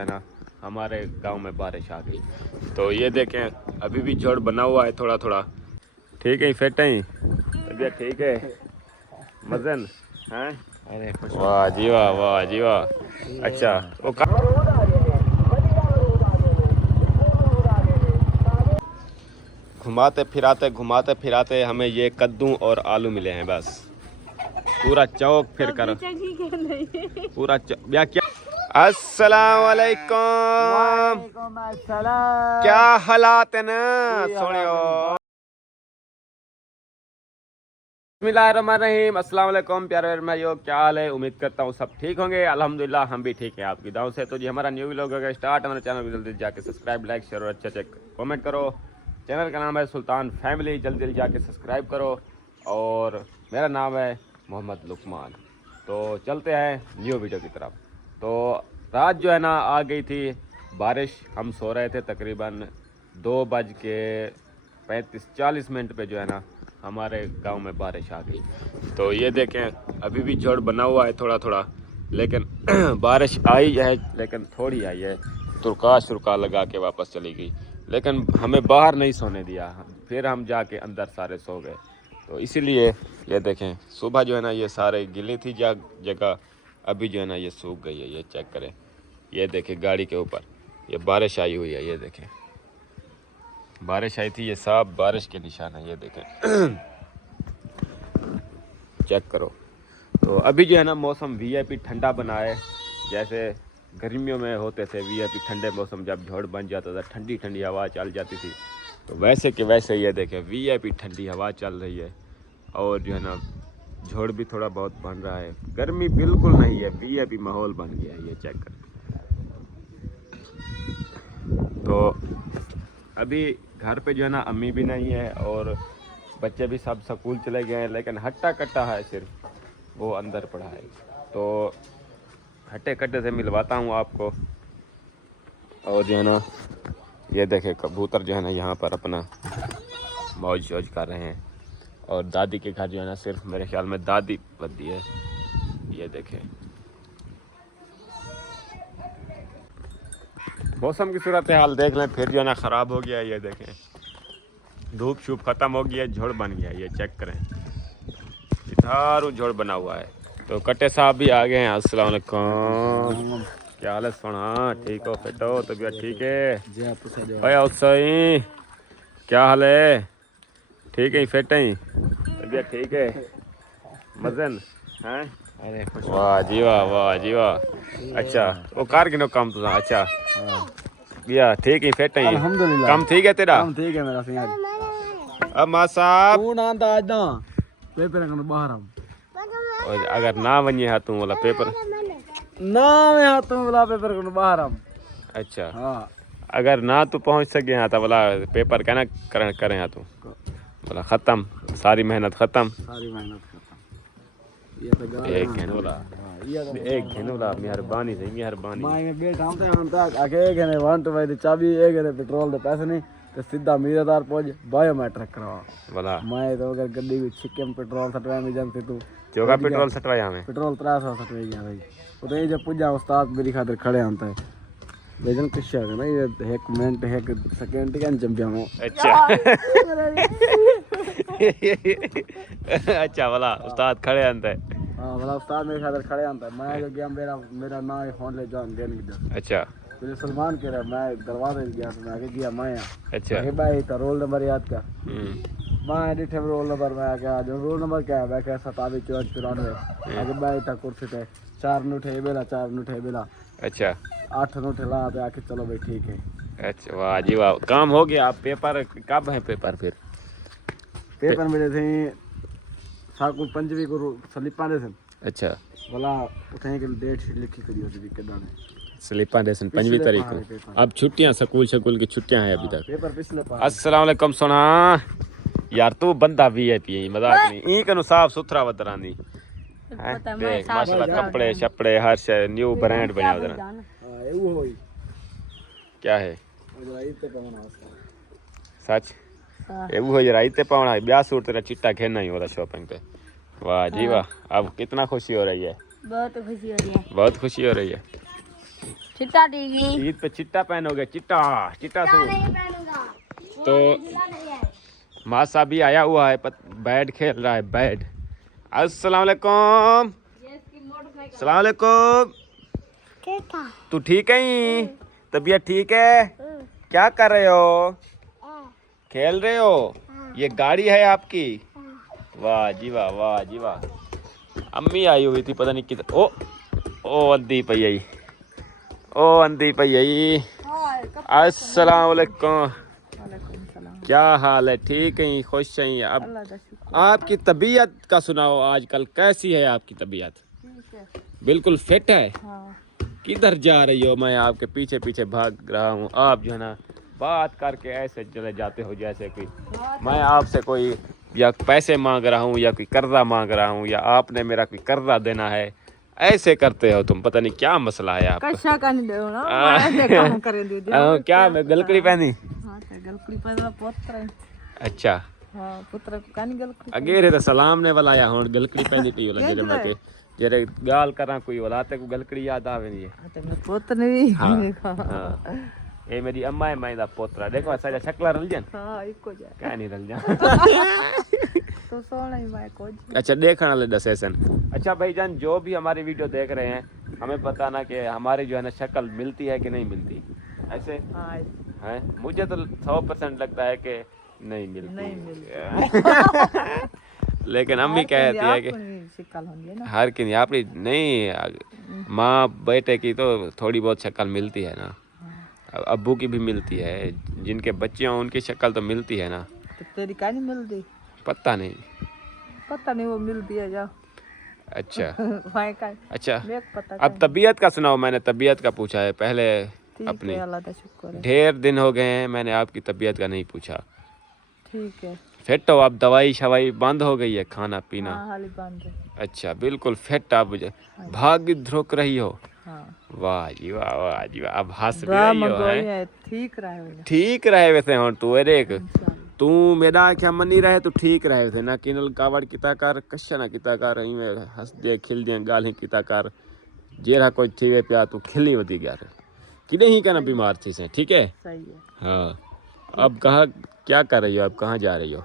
है ना, हमारे गांव में बारिश आ गई। तो ये देखें अभी भी जोड़ बना हुआ है थोड़ा थोड़ा। ठीक है फिट है, तबीयत ठीक है, मजन हैं। अरे वाह जी वाह, वाह जी वाह। अच्छा वो घुमाते फिराते हमें ये कद्दू और आलू मिले हैं। बस पूरा चौक फिर कर पूरा या क्या। अस्सलाम वालेकुम, क्या हालात है ना सोनियो। बिस्मिल्लाहिर्रहमानिर्रहीम। अस्सलाम वालेकुम प्यारे भाइयों, क्या हाल है। उम्मीद करता हूँ सब ठीक होंगे। अल्हम्दुलिल्लाह हम भी ठीक हैं आपकी दुआओं से। तो जी हमारा न्यू व्लॉग होगा स्टार्ट। हमारे चैनल को जल्दी जाके सब्सक्राइब, लाइक, शेयर और अच्छे अच्छे कमेंट करो। चैनल का नाम है सुल्तान फैमिली, जल्दी जल्दी जाके सब्सक्राइब करो। और मेरा नाम है मोहम्मद लुकमान। तो चलते हैं न्यू वीडियो की तरफ। तो रात जो है ना आ गई थी बारिश। हम सो रहे थे तकरीबन 2:35-40 पे जो है ना हमारे गांव में बारिश आ गई। तो ये देखें अभी भी जोड़ बना हुआ है थोड़ा थोड़ा, लेकिन बारिश आई है लेकिन थोड़ी आई है। तुरका लगा के वापस चली गई, लेकिन हमें बाहर नहीं सोने दिया। फिर हम जाके अंदर सारे सो गए। तो इसीलिए ये देखें सुबह जो है ना ये सारे गिली थी जगह, अभी जो है ना ये सूख गई है। ये चेक करें, ये देखें गाड़ी के ऊपर ये बारिश आई हुई है। ये देखें बारिश आई थी, ये सब बारिश के निशान है। ये देखें चेक करो। तो अभी जो है ना मौसम वीआईपी ठंडा बना है। जैसे गर्मियों में होते थे वीआईपी ठंडे मौसम, जब झोड़ बन जाता था ठंडी ठंडी हवा चल जाती थी। तो वैसे के वैसे ये देखें वीआईपी ठंडी हवा चल रही है। और जो है ना झोड़ भी थोड़ा बहुत बन रहा है। गर्मी बिल्कुल नहीं है, वीआईपी माहौल बन गया है। ये चेक कर। तो अभी घर पे जो है ना अम्मी भी नहीं है और बच्चे भी सब स्कूल चले गए हैं, लेकिन हट्टा कट्टा है सिर्फ वो अंदर पड़ा है। तो हट्टे कट्टे से मिलवाता हूँ आपको। और जो है ना ये देखे कबूतर जो है ना यहाँ पर अपना मौज वौज कर रहे हैं। और दादी के घर जो है ना सिर्फ मेरे ख्याल में दादी बद्दी है। ये देखें मौसम की सूरत हाल देख लें, फिर जो है ना ख़राब हो गया। ये देखें धूप शूप ख़त्म हो गया, झोड़ बन गया। ये चेक करें इधर झोड़ बना हुआ है। तो कट्टे साहब भी आ गए हैं। अस्सलाम वालेकुम, क्या हाल है सोना, ठीक हो, फिट हो, तबीयत ठीक है भैया सही, क्या हाल है, ठीक है फिट है, तबीयत ठीक है, मजन हैं। अरे वाह जी वाह, वाह जी वाह। अच्छा वो कार गिनो काम तुझा। अच्छा भैया ठीक है फिट है, अल्हम्दुलिल्लाह काम ठीक है तेरा। काम ठीक है मेरा सिंह। अब मां साहब तू ना तो आज ना पेपर करने बाहर हम और अगर ना वने हा तू वाला पेपर ना मैं हाथ में वाला पेपर करने बाहर हम। अच्छा हां अगर ना तू पहुंच सके यहाँ तो वाला पेपर कहना करें यहाँ तू बोला ख़त्म, सारी मेहनत ख़त्म। सारी मेहनत खत्म। ये तो एक घिनोला, एक घिनोला, मेहरबानी से मेहरबानी। माई में बैठा हम तक आगे गने वांट भाई दी चाबी एक गने पेट्रोल दे पैसे नहीं तो सीधा मीरादार पहुंच बायोमेट्रिक करवा बोला मैं तो अगर गड्डी में छिक्के में पेट्रोल सटवा में जानते तू जोगा पेट्रोल सटवाया हमें पेट्रोल 300 सटवे गया भाई। तो ये जब पूजा उस्ताद मेरी खातिर खड़े आंता है लेकिन कुछ है ना ये एक मिनट एक सेकंड के चंपिया में। अच्छा अच्छा वाला उस्ताद खड़े अंत है। हां वाला उस्ताद मेरे खातिर खड़े आंता है। मैं जो गया मेरा ना फोन ले जान देन की। अच्छा फिर सलमान कह रहा मैं दरवाजे गया तो मैं आगे गया मैं। अच्छा हे भाई तो रोल नंबर याद कर। मैं डिठे रोल नंबर में आ गया जो रोल नंबर क्या है मैं कह 27-94 आगे भाई था कुर्सी पे 4 उठे बेला 4 उठे बेला। अच्छा 8 उठे ला पे आके चलो भाई ठीक है। अच्छा वाह जी वाह, काम हो गया। आप पेपर कब है पेपर फिर? पेपर मिले थे साकू पंजवी को स्लिपा दे थे। अच्छा बोला उठाने के डेट शीट लिखी करी होती के दाने स्लिपा दे 5 तारीख को। अब छुट्टियां स्कूल की छुट्टियां हैं अभी तक। पेपर पिछले पास। अस्सलाम वालेकुम सोना यार, तू बंदा वीआईपी है, मजाक नहीं। ई कनु साफ सुथरा वतरानी है देख माशाल्लाह, कपड़े छपड़े हर शे न्यू ब्रांड बना उधर। हां ये वो होई क्या है राइते पवना सच ये वो जरा इते पावना ब्याह सूट तेरा चिट्टा खेलना ही हो रहा शॉपिंग पे। वाह जी वाह, अब कितना खुशी हो रही है? बहुत खुशी हो रही है। बहुत खुशी हो रही है। चिट्टा टीगी ईद पे चिट्टा पहनोगे? चिट्टा चिट्टा सूट। तो मासा भी आया हुआ है, बैट खेल रहा है बैट। अस्सलाम वालेकुम। अस्सलाम वालेकुम। तू ठीक है? तबीयत ठीक है? क्या कर रहे हो? खेल रहे हो? ये गाड़ी है आपकी? वाह जी वाह, वाह जी वाह। अम्मी आई हुई थी, पता नहीं किधर। ओ अंधी पई आई, ओ अंधी पई आई। अस्सलाम वालेकुम। क्या हाल है? ठीक है? खुश हैं? अब आपकी तबीयत का सुनाओ, आजकल कैसी है आपकी तबीयत? बिल्कुल फिट है? किधर जा रही हो? मैं आपके पीछे पीछे भाग रहा हूँ, आप जो है ना बात करके ऐसे चले जाते हो जैसे कि मैं आपसे कोई या पैसे मांग रहा हूँ या कोई कर्जा मांग रहा हूँ या आपने मेरा कोई कर्जा देना है। ऐसे करते हो तुम, पता नहीं क्या मसला है आपका। कशा का नहीं दो ना, मैं काम कर दी क्या मैं गलकड़ी पहनी? हां ते गलकड़ी पहनला पुत्र। अच्छा हां पुत्र कानी गलकड़ी अगेरे तो सलाम ने वलाया हुन गलकड़ी पहनी पी वाला जेरे मैं के जेरे गाल करा कोई वलाते को गलकड़ी याद आवे नहीं है। ते मैं पुत्र नहीं। हां ए मेरी अम्मा है, मैं दा पोतरा। देखो सारा शक्ला रल जान। हां इको जा क्या नहीं रल जान। तो सोना ही मैं को। अच्छा देखने वाले दसेसन। अच्छा भाईजान, जो भी हमारी वीडियो देख रहे हैं हमें बताना कि हमारी जो है ना शक्ल मिलती है कि नहीं मिलती। ऐसे है मुझे तो 100% लगता है कि नहीं मिलती। लेकिन अम्मी कहती है कि हर की अपनी नहीं, माँ बेटे की तो थोड़ी बहुत शक्ल मिलती है ना, अब्बू की भी मिलती है, जिनके बच्चे हों उनकी शक्ल तो मिलती है ना। तो तेरी का नहीं मिलती? पता नहीं वो मिलती है जा। अच्छा का अच्छा पता। अब तबीयत का सुनाओ। मैंने तबीयत का पूछा है पहले अपनी। अल्लाह का शुक्र है। ढेर दिन हो गए हैं मैंने आपकी तबीयत का नहीं पूछा। ठीक है फिट हो? अब दवाई शवाई बंद हो गई है, खाना पीना? हाँ हाली बंद है। अच्छा बिल्कुल फिट। आप भाग धुक रही हो? हाँ। वाह जी वाह, वाह जी वाह। अब हंस भी रही हो है? ठीक रहे वैसे हो तू। अरे तू मेरा क्या मनी रहे तो ठीक रहे थे ना, किनल कावड़ किता कर कश्या ना किता कर में हंस दे खिल दे गाली किता कर जेरा कोई थी प्या तू खिली वधी गया कि नहीं कहना बीमार थी से। ठीक है सही है। हाँ अब कहाँ क्या कर रही हो? अब कहाँ जा रही हो?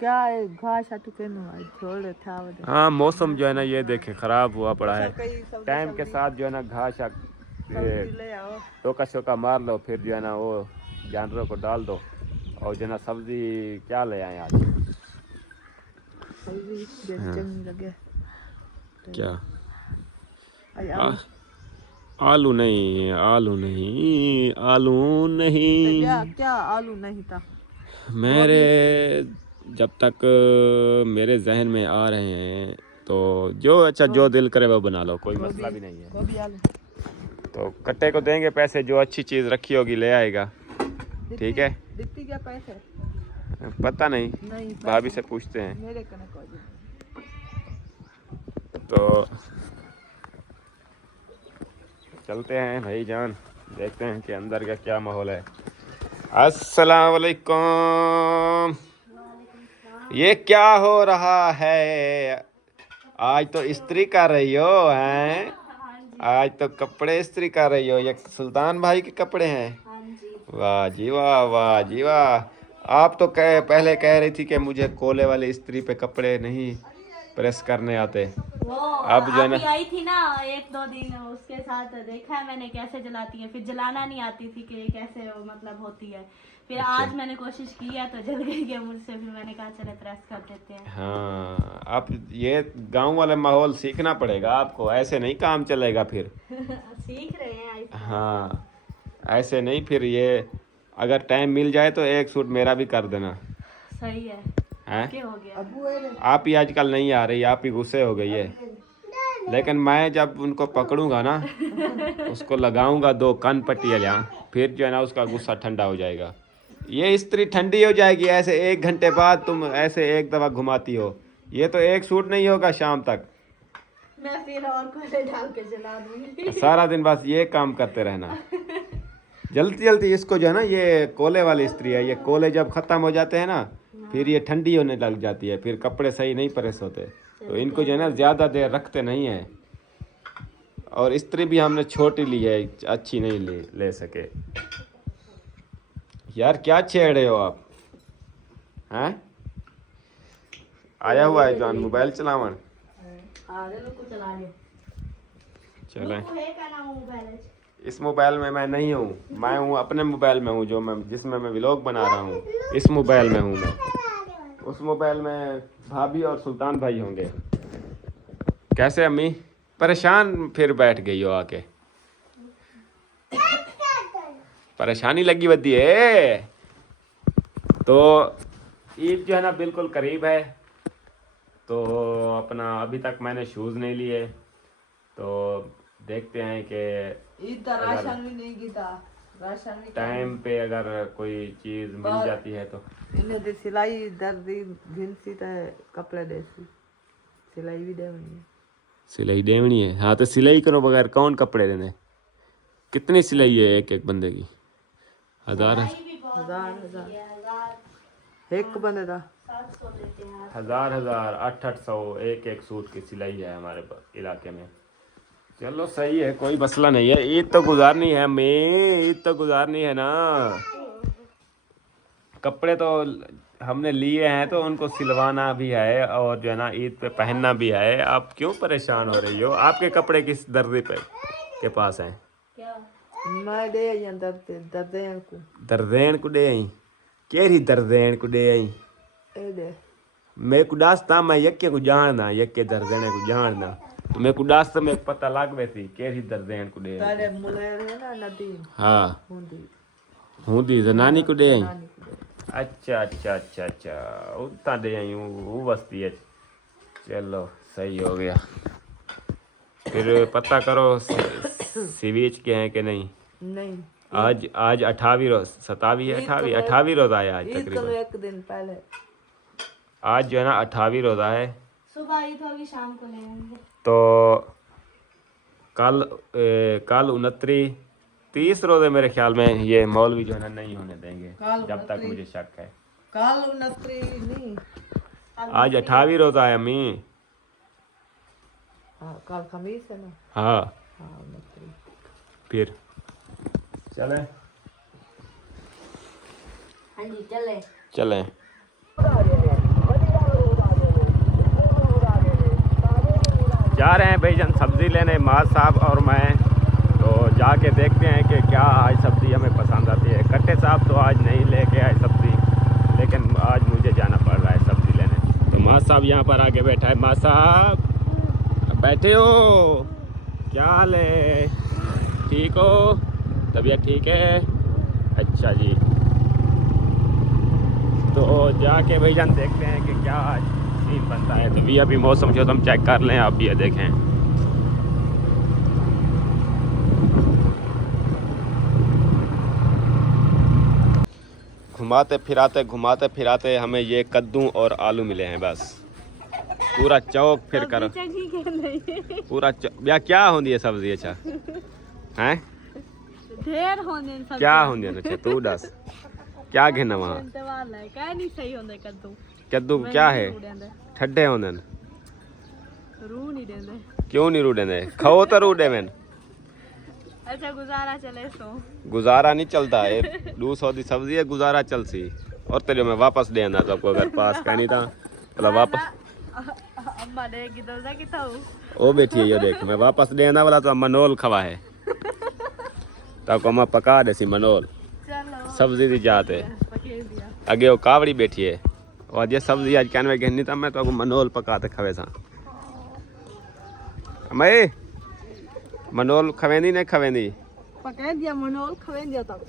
क्या है घास के छोड़ था। हाँ मौसम जो है ना ये देखे खराब हुआ पड़ा है। टाइम के साथ जो है ना घास टोका शोका मार लो, फिर जो है ना वो जानवरों को डाल दो। और जो है ना सब्जी क्या ले आए आज? लगे क्या? आलू नहीं, आलू नहीं, आलू नहीं। क्या आलू नहीं था मेरे जब तक मेरे जहन में आ रहे हैं तो जो अच्छा जो दिल करे वो बना लो, कोई मसला भी नहीं है। तो कट्टे को देंगे पैसे, जो अच्छी चीज़ रखी होगी ले आएगा। ठीक है दिखती क्या पैसे? पता नहीं, भाभी से पूछते हैं। मेरे तो चलते हैं भाई जान, देखते हैं कि अंदर का क्या माहौल है। अस्सलाम वालेकुम। ये क्या हो रहा है? आज तो इस्त्री कर रही हो हैं? आज तो कपड़े इस्त्री कर रही हो। ये सुल्तान भाई के कपड़े हैं? वाह जी वाह, वाह जी वाह। आप तो पहले कह रही थी कि मुझे कोले वाली इस्त्री पे कपड़े नहीं प्रेस करने आते। अब जो है ना आई थी ना 1-2 दिन, उसके साथ देखा है मैंने कैसे जलाती है, फिर जलाना नहीं आती थी कि कैसे मतलब होती है। फिर अच्छा। आज मैंने कोशिश की है तो जल गई है मुझसे, फिर मैंने कहा चले प्रेस कर देते हैं। हाँ आप ये गांव वाला माहौल सीखना पड़ेगा आपको, ऐसे नहीं काम चलेगा फिर। सीख रहे हैं। हाँ ऐसे नहीं, फिर ये अगर टाइम मिल जाए तो एक सूट मेरा भी कर देना। सही है हैं? हो गया। आप ही आजकल नहीं आ रही, आप ही गुस्से हो गई है। लेकिन मैं जब उनको पकड़ूंगा ना उसको लगाऊंगा 2 कान पट्टियाँ यहाँ, फिर जो है ना उसका गुस्सा ठंडा हो जाएगा। ये इस्त्री ठंडी हो जाएगी ऐसे 1 घंटे बाद, तुम ऐसे एक दफ़ा घुमाती हो। ये तो एक सूट नहीं होगा शाम तक। मैं फिर और कोले डाल के जला दूंगी। सारा दिन बस ये काम करते रहना। जल्दी जल्दी इसको जो है ना, ये कोले वाली इस्त्री है, ये कोले जब ख़त्म हो जाते हैं ना फिर ये ठंडी होने लग जाती है, फिर कपड़े सही नहीं प्रेस होते। तो इनको जो है ना ज़्यादा देर रखते नहीं हैं। और इस्त्री भी हमने छोटी ली है, अच्छी नहीं ले सके। यार क्या छेड़ रहे हो आप हैं? आया हुआ है जान मोबाइल चलावन। चले इस मोबाइल में मैं नहीं हूँ, मैं हूँ अपने मोबाइल में हूँ, जो मैं जिसमें मैं व्लॉग बना रहा हूँ इस मोबाइल में हूँ मैं। उस मोबाइल में भाभी और सुल्तान भाई होंगे। कैसे अम्मी? परेशान फिर बैठ गई हो आके, परेशानी लगी बदी है। तो ईद जो है ना बिल्कुल करीब है, तो अपना अभी तक मैंने शूज़ नहीं लिए, तो देखते हैं कि राशन भी नहीं कीता, राशन भी टाइम पे अगर कोई चीज़ मिल जाती है तो। इन्हें दे सिलाई दर्दी घिनसी तो कपड़े देसी सिलाई भी देवनी है। सिलाई देवनी है? हाँ तो सिलाई करो, बगैर कौन कपड़े देने। कितनी सिलाई है एक बंदे की? 1000 एक बंदे का 1000 800 एक सूट की सिलाई है हमारे इलाके में। चलो सही है, कोई मसला नहीं है। ईद तो गुजारनी है हमें, ईद तो गुजारनी है ना। कपड़े तो हमने लिए हैं तो उनको सिलवाना भी है और जो है ना ईद पे पहनना भी है। आप क्यों परेशान हो रही हो? आपके कपड़े किस दर्जी पे के पास हैं? मैं दे आई दर्देन को। दर्देन को दे आई? केरी दर्देन को दे आई? ए दे मैं को दास्ता मैं यक्के को जानना, यक्के दर्देने को जानना, तो मैं को दास्ता में पता लग वैसी केरी दर्देन को दे आई। तारे मुले है ना नदी। हाँ हूँ दी जनानी को दे आई। अच्छा उतना दे आई वो बस्ती है। चलो सही हो गया। फिर पता करो सिविच के हैं कि नहीं। नहीं आज 28 रोज 28 रोजा है आज तकरीबन। एक दिन पहले आज जो है ना 28 रोजा है। सुबह ईद होगी, शाम को लेंगे। तो कल 29 30 रोजे मेरे ख्याल में ये मौलवी जो है ना नहीं होने देंगे जब तक मुझे शक है। कल 29 नहीं, आज 28 रोजा है अम्मी। हाँ कल खमीस है ना। हाँ हाँ 29। फिर चले हाँ जी चले चले। जा रहे हैं भाईजान सब्जी लेने, माज साहब और मैं। तो जाके देखते हैं कि क्या आज सब्जी हमें पसंद आती है। कट्टे साहब तो आज नहीं लेके आए सब्जी, लेकिन आज मुझे जाना पड़ रहा है सब्जी लेने। तो माज साहब यहाँ पर आके बैठा है। माज साहब बैठे हो? क्या हाल है? ठीक हो? तबीयत ठीक है? अच्छा जी। तो जाके भाईजान देखते हैं कि क्या आज सीन बनता है। तो अभी मौसम जो हम चेक कर लें, आप भी ये देखें। घुमाते फिराते हमें ये कद्दू और आलू मिले हैं। बस पूरा चौक फिर कर पूरा या क्या होंदी है सब्जी? अच्छा हैं ढेर होने सब क्या होंदी है? अच्छा तू दस क्या घेना वहाँ? क्या नहीं सही होंदे कद्दू क्या है? ठड्डे होंदे रू नहीं देंदे। क्यों नहीं रूडे ने? खाओ तो रूडे में। अच्छा गुजारा चले सो। गुजारा नहीं चलता है, 200 दी सब्जी है, गुजारा चल सी। और तेरे में वापस दे आना सबको अगर पास कहनी था मतलब वापस। अम्मा देगी तो जा किता हूं ओ बेटी है ये देख, मैं वापस दे आना वाला तो मनोल खवा है तब अम्मा पका दे सी मनोल। चलो सब्जी दी जाते पके दिया। आगे वो कावड़ी बैठी है और ये सब्जी आज कहने घेनी था मैं तो मनोल पकाते खवे था। मैं मनोल खवेंदी नहीं खवेंदी? पका दिया मनोल खवे दिया तक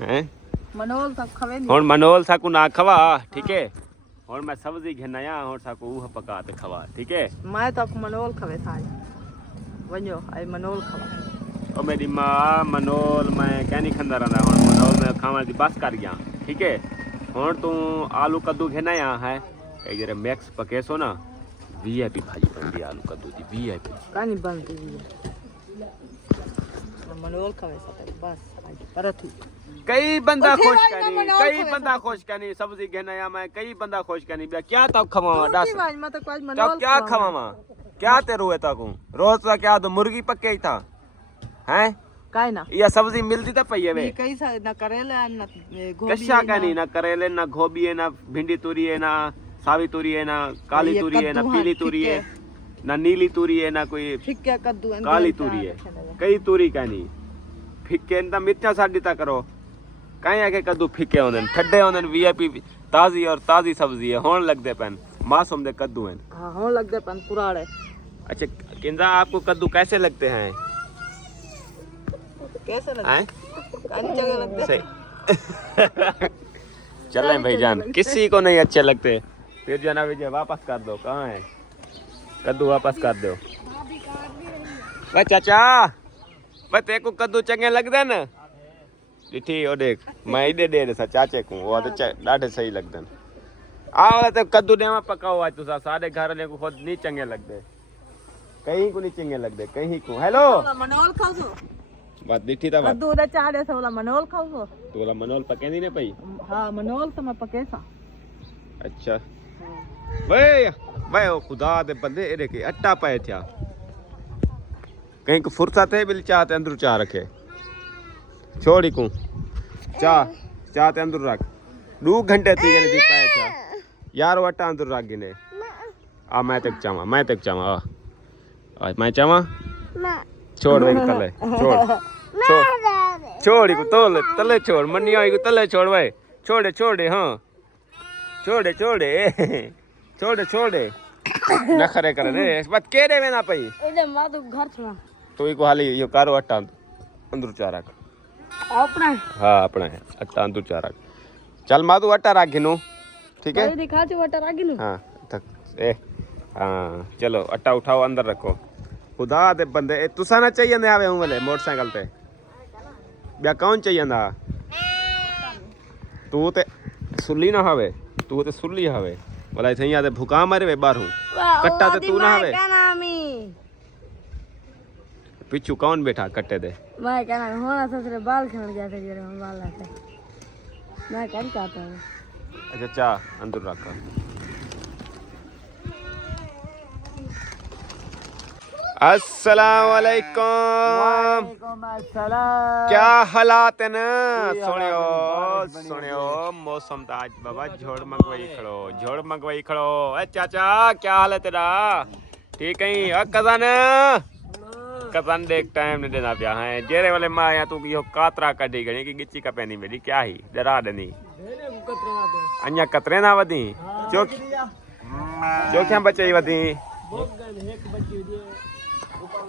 हैं मनोल तक खवे दिया। हुण मनोल साकू ना खवा ठीक है। हुण मैं सब्जी घेनाया हुण साकू वो पकाते खवा ठीक है। मैं तक मनोल खवे था वञो आई मनोल खवा। ओ मेरी मां मनोल मैं कहनी खंदा रहंदा हुण मनोल में खावन दी बस कर गया ठीक है। हुण तू आलू कद्दू घेनाया है ए जरे मैक्स पकेसो ना वीआईपी भाजी बनदी आलू कद्दू दी वीआईपी कानी बनती है मनोल खवे सकते बस परत कई बंदा खुश कनी सब्जी घेनाया मैं कई बंदा खुश कनी क्या तब खवावा दस मैं तो कोई तब मनोल क्या खवावा क्या तेरू है ताकू रोज तो क्या तो मुर्गी पक्के ही था हैं काय ना या सब्जी मिलती था पहिए में कई सा ना करेला ना गोभी कशा का नहीं ना करेले ना गोभी है ना भिंडी तूरी है ना सावी तूरी है ना काली तूरी है ना पीली तूरी है ना नीली तूरी है ना कोई फिक्के कद्दू काली तूरी है कई तूरी का नहीं फिक्के ना मिर्चा साड़ी ता करो कहीं आके कद्दू फिक्के होने ठड्डे होने वीआईपी ताजी और ताजी सब्जी है होने लगते पेन मासूम दे कद्दू हैं हाँ होने लगते पेन पुराने अच्छा किंजा आपको कद्दू कैसे लगते हैं कैसे लगते हैं काली जगह लगते सही चलें भाईजान किसी को नहीं अच्छे लगते फिर जना विजय वापस कर दो कहाँ है कद्दू वापस कर दो भाई चाचा भाई तेरे को कद्दू चंगे लगते ना ॾिठी ओ देख मैं इधे दे सा चाचे को वो तो ॾाढे सही लगते हैं आओ तो कद्दू ने पकाओ आज तुसा सारे घर वाले को खुद नहीं चंगे लगते कहीं को नहीं चंगे लगते कहीं को हेलो मनोल खाओ सो बात ॾिठी था बात कद्दू दा चाड़े से वाला मनोल खाओ सो तो बोला मनोल पकेंदी ने पई हाँ मनोल तो मैं पके सा अच्छा भाई भाई ओ खुदा दे बंदे ए देखे अट्टा पाए थिया कहीं को फुर्सत है बिल चाहते अंदर चाह रखे छोड़ी को चाहते अंदर रख 2 घंटे थी गए थी पाए था यार वो अट्टा अंदर रख गिने आ मैं तक चावा आज मैं चावा छोड़ भाई तले छोड़ी को तले छोड़ मन्नी आई को तले छोड़ भाई छोड़े हाँ छोड़े नखरे करे रे बात के रे ना पई एडे मादू घर छना तो इको हाली यो कारो अट्टा अंदर चारा अपना हाँ अपना है अट्टा अंदर चारा चल मादू अट्टा राख गिनू ठीक है दिखा छो वटा रागी नु हाँ तक ए हाँ चलो अट्टा उठाओ अंदर रखो खुदा दे बंदे ए तुसा ना चाहिए ने आवे हूं वाले मोटरसाइकिल पे ब्या कौन चाहिए ना तू ते सुल्ली ना हवे तू ते सुल्ली हवे बोला इथे यहाँ भूका मारे वे बारू कट्टा ते तू ना हवे पिछू कौन बैठा कट्टे दे मैं कहना होना ससुरे बाल खड़ गया थे जरे बाल आते मैं कौन चाहता हूँ अच्छा चा अंदर रखा अस्सलाम वालेकुम क्या हालात है ना सुनियो मौसम तो आज बाबा झोड़ मंगवाई खड़ो ए चाचा क्या हाल है तेरा ठीक है कजन देख टाइम नहीं देना पिया है जेरे वाले माँ या तू यो कातरा कढ़ी गई कि गिच्ची का पैनी मेरी क्या ही डरा देनी अन्या कतरे ना वधी चोखियां बचे वधी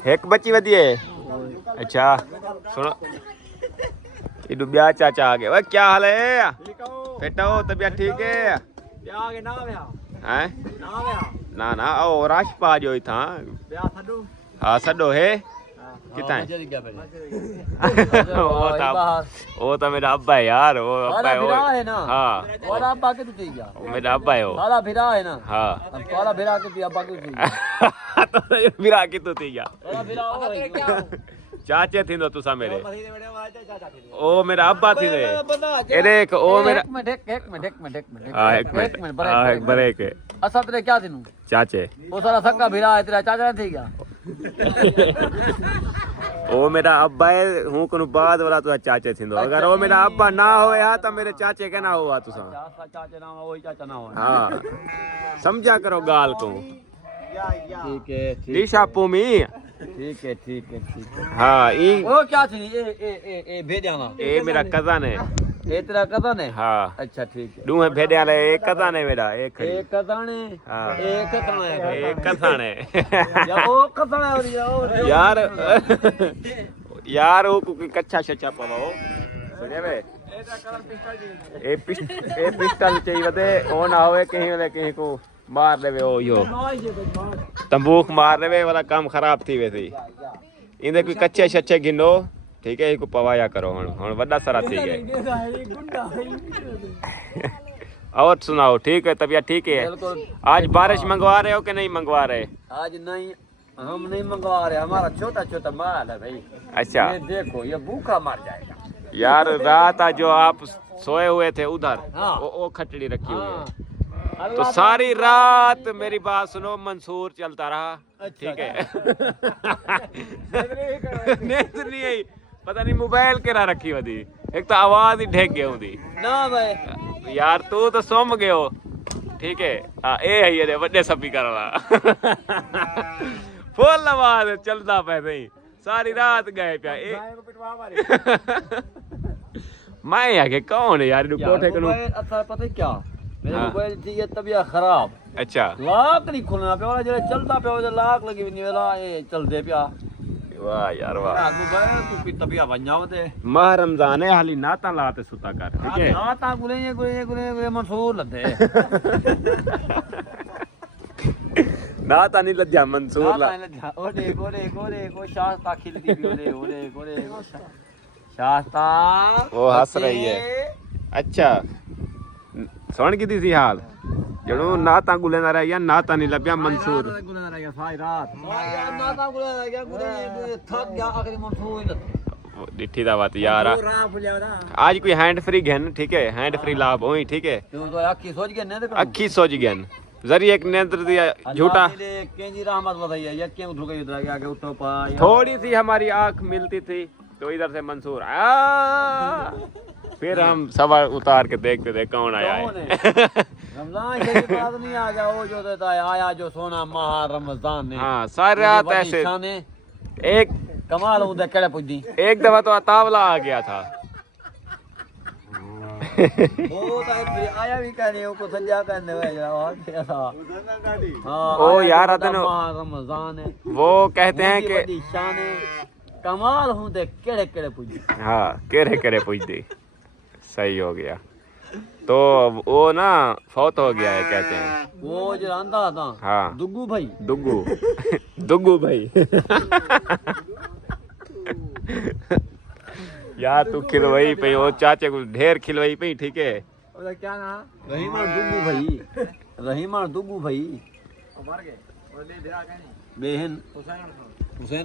एक बची वधी है अच्छा सुनो इधर ब्याह चाचा आ गए भाई क्या हाल है बेटा हो तबीयत ठीक है हैं ना ओ राश पा जो था हाँ सडो है कितना है वो तो मेरा अब्बा है यार वो अब्बा है ना हाँ और अब्बा के तो गया वो मेरा अब्बा है वो साला भिरा है ना हाँ साला भिरा के अब्बा के तो विरा की तो थी गया साला भिरा हो क्या चाचे थी तो तुसा मेरे ओ मेरा अब्बा थी रे ए देख ओ मेरा एक मिनट हाँ एक मिनट ब्रेक है असल तेरे क्या थी चाचे वो साला सक्का भिरा है तेरा चाचा थी क्या ओ मेरा अब्बा है हूं कोनो बाद वाला तो चाचे थींदो अगर वो मेरा अब्बा ना होया तो मेरे चाचे के ना हुआ तुसा चाचा ना वही चाचा ना हो हाँ समझा करो गाल को ठीक है दिशा पुमी ठीक है हाँ ई वो क्या थी ए भेड़ियाना ए मेरा कजन है ये तेरा कजन है हाँ अच्छा ठीक है दू है भेड़िया वाले एक कजन है मेरा एक कजन है हाँ एक कजन है एक कजन है या वो कजन है और यार वो कोई कच्चा शच्चा पवाओ सुने बे ए पिस्टल चाहिए बते ओ ना होवे कहीं वाले कहीं को मार देवे ओ यो तंबूक मार देवे वाला काम खराब थी वैसे इंदे कोई कच्चे शच्चे गिनो ठीक है इको पवाया करो हुन वड्डा सारा थी गए और सुनाओ ठीक है तबीयत ठीक है आज बारिश मंगवा रहे हो कि नहीं मंगवा रहे आज नहीं हम नहीं मंगवा रहे हमारा छोटा माल है भाई अच्छा ये देखो ये भूखा मर जाएगा यार रात आज जो आप सोए हुए थे उधर हाँ। वो खटड़ी रखी हुई है तो सारी रात मेरी बात सुनो मंसूर चलता रहा ठीक है। नींद नहीं आई, पता नहीं मोबाइल केरा रखी होती, एक तो आवाज ही ढेक गई होती ना भाई यार, तू तो सोम गयो। ठीक है, हाँ ए है ये बड़े स्पीकर वाला फुल आवाज चलता पे नहीं, सारी रात गए पे मैं आगे कौन है यार, कोठे कनु। अच्छा पता है क्या, मेरे हाँ। मोबाइल की ये तबीयत खराब, अच्छा लाक नहीं खुलना पे वाला, जो चलता पे वो लाक लगी नहीं वाला, ये चल दे पिया वाह यार वाह। यार मोबाइल तू की तबीयत बन जाओ दे माह रमजान है, हाली नाता लाते सुता कर। ठीक है, ना ता गुले गुले मंसूर लदे नाता नहीं लद्या मंसूर ला। ओरे गोरे गोरे को शास्ता खिलती भी ओरे ओरे गोरे शास्ता वो हंस रही है। अच्छा सुन की सी हाल जड़ो नाता गुले ना रह गया, नाता नहीं लब्या मंसूर। गुले रह गया सारी रात ना ता गुले रह गया, गुले थक गया आखिरी मंसूर ही लदे डिठी दा बात यार, आज कोई हैंड फ्री घेन। ठीक है, हैंड फ्री लाभ होई। ठीक है, तू तो अखी सोच के ने अखी सोच गयन जरी एक नेत्र दिया झूठा। केंजी रहमत बताइए या क्यों उठ गई इधर आगे उठो पा थोड़ी सी हमारी आंख मिलती थी तो इधर से मंसूर फिर हम सवाल उतार के देखते थे कौन आया है। रमजान शरीफ बाद नहीं आ जाओ जो देता है आया जो सोना माह रमजान ने। हाँ सारी रात ऐसे एक कमाल होता केड़े पुजी एक दफा तो अतावला आ गया था। वो तो फिर आया भी कहने को संजा करने वे और क्या था। हां ओ यार अदन माह रमजान है, वो कहते हैं कि बड़ी शान है, कमाल होते केड़े केड़े पुजी। हाँ केरे केरे पूछते सही हो गया। तो वो ना फौत हो गया है कहते हैं। वो जो आंदा था हाँ दुग्गू भाई दुग्गू दुग्गू भाई यार तू खिलवाई पे, वो चाचे को ढेर खिलवाई पे। ठीक है, ओदा क्या ना रहीमा दुग्गू भाई, रहीमा दुग्गू भाई मर गए ओले ब्याह कहीं बहन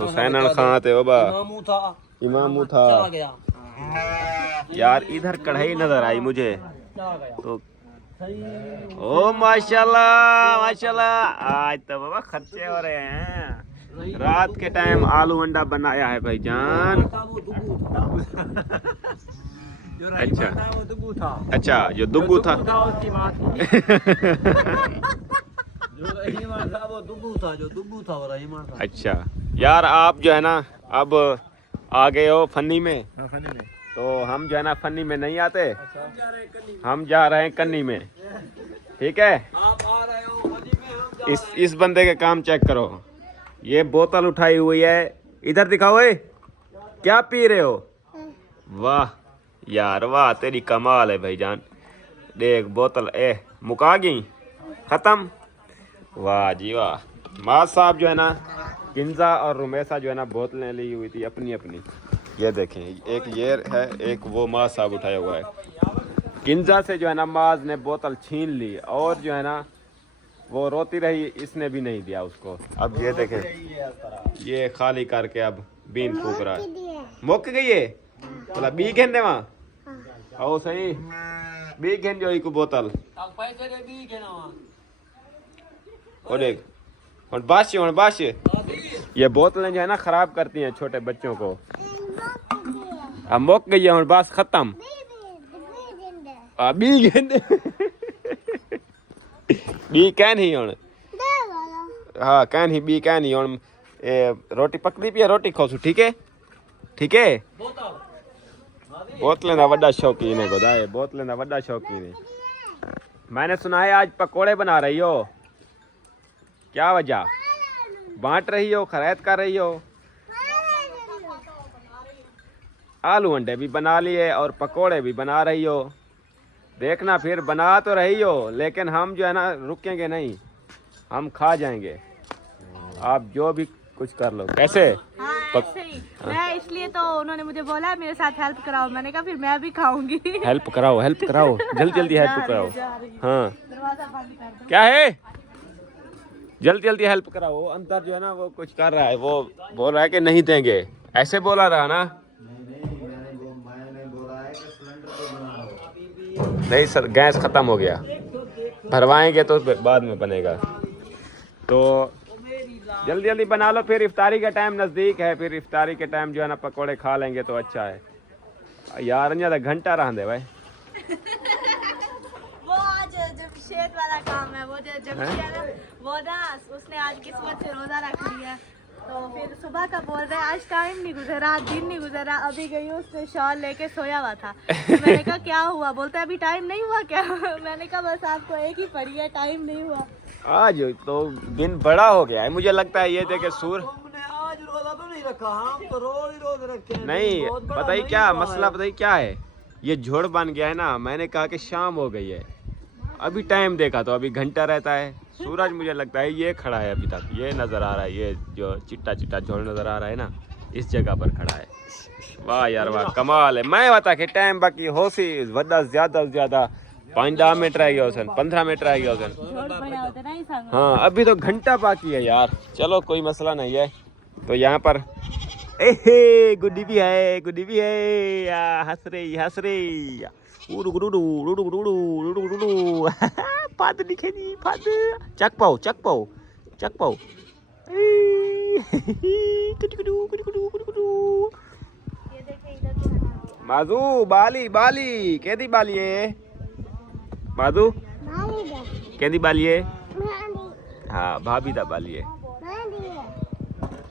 हुसैन अल खान थे बाबा, इमामू था, इमामू था। चला गया यार इधर कढ़ाई नजर आई मुझे चला गया तो सही। ओ माशाल्लाह माशाल्लाह, आज तो बाबा खर्चे हो रहे हैं। रात के टाइम आलू अंडा बनाया है भाईजान। वो दुग्गू था जो अच्छा। रहीमा था वो दुग्गू था। अच्छा जो दुग्गू था उसकी बात जो रहीमा था वो दुग्गू था, जो दुग्गू था वो रहीमा था। अच्छा यार आप जो है ना अब आ गए हो फन्नी में, तो हम जो है ना फन्नी में नहीं आते, हम जा रहे हैं कन्नी में। ठीक है, आप आ रहे हो फनी में, हम जा इस बंदे के काम चेक करो। ये बोतल उठाई हुई है, इधर दिखाओ। ए क्या पी रहे हो? वाह यार वाह, तेरी कमाल है भाईजान। देख बोतल ए मुका गई, खत्म। वाह जी वाह। माँ साहब जो है ना किंजा और रुमेसा जो है ना बोतलें ली हुई थी अपनी अपनी। ये देखें, एक ये है, एक वो माँ साहब उठाया हुआ है। किंजा से जो है ना माज ने बोतल छीन ली और जो है ना वो रोती रही, इसने भी नहीं दिया उसको। अब ये देखें, ये खाली करके अब बीन फूक रहा है। मुक गई है बोला बी घेंदे वहाँ ओ सही बी घेन जो को बोतल अब पैसे दे दी के ना और देख और बाश ये बोतलें जो है ना खराब करती हैं छोटे बच्चों को। अब मुक गई है और बस खत्म। बी घेंदे बी कैन ही हूँ। हाँ कैन ही बी कैन ही हूँ। रोटी पकड़ी पी रोटी खाओ। ठीक है ठीक है। बोतलें का बड़ा शौकीन है खुदा है, बोतलें का बड़ा शौकीन है। मैंने सुना है आज पकोड़े बना रही हो, क्या वजह? बांट रही हो, खरीद कर रही हो? आलू अंडे भी बना लिए और पकोड़े भी बना रही हो। देखना फिर बना तो रही हो, लेकिन हम जो है ना रुकेंगे नहीं, हम खा जाएंगे। आप जो भी कुछ कर लो। कैसे? हाँ, ऐसे ही। मैं इसलिए तो उन्होंने मुझे बोला मेरे साथ हेल्प कराओ, मैंने कहा फिर मैं भी खाऊंगी। हेल्प कराओ जल्दी जल्दी हेल्प कराओ। हाँ दरवाजा बंद कर दो। क्या है? जल्दी जल्दी हेल्प कराओ। अंदर जो है ना वो कुछ कर रहा है, वो बोल रहा है कि नहीं देंगे, ऐसे बोला रहा ना। नहीं सर गैस खत्म हो गया, भरवाएंगे तो बाद में बनेगा। तो जल्दी जल्दी बना लो, फिर इफ्तारी का टाइम नज़दीक है, फिर इफ्तारी के टाइम जो है ना पकोड़े खा लेंगे तो अच्छा है यार। अंजा घंटा रह दे भाई। वो आज जमशेद वाला काम है, वो जो जमशेद है, वो ना उसने आज किस्मत से रोजा रख लिया, तो फिर सुबह का बोल रहे आज टाइम नहीं गुजरा, दिन नहीं गुजरा, अभी गई उसने शॉल लेके सोया हुआ था। तो मैंने कहा क्या हुआ, बोलते अभी टाइम नहीं हुआ क्या? मैंने कहा बस आपको एक ही पड़ी है, टाइम नहीं हुआ। आज तो दिन बड़ा हो गया है, मुझे लगता है ये देखे सूर तुमने आज रोजा तो नहीं रखा, हम तो रोज ही रोज रखे हैं। नहीं, बहुत बड़ा बताइए नहीं क्या हुआ मसला, है। बताइए क्या है, ये झोड़ बन गया है ना। मैंने कहा कि शाम हो गई है, अभी टाइम देखा तो अभी घंटा रहता है। सूरज मुझे लगता है ये खड़ा है अभी तक, ये नज़र आ रहा है, ये जो चिट्टा चिट्टा झोड़ नज़र आ रहा है ना, इस जगह पर खड़ा है। वाह यार वाह, कमाल है। मैं बता के टाइम बाकी हो सी वड्डा ज़्यादा से ज़्यादा 5-10 मिनट रह गया उसन, 15 मिनट रह गया उसन। झोड़ बना होता ना इंसान। हाँ अभी तो घंटा बाकी है यार। चलो कोई मसला नहीं है। तो यहाँ पर ए गुड्डी भी है, गुड्डी भी है, हंस रही हंस रही। फाद दिखे जी, फाद चक पाओ चक पाओ चक पाओ। ये देखे इधर से हटा दिया। माजू बाली बाली केदी बाली है माजू केदी बाली है। हाँ भाभी दा बाली है।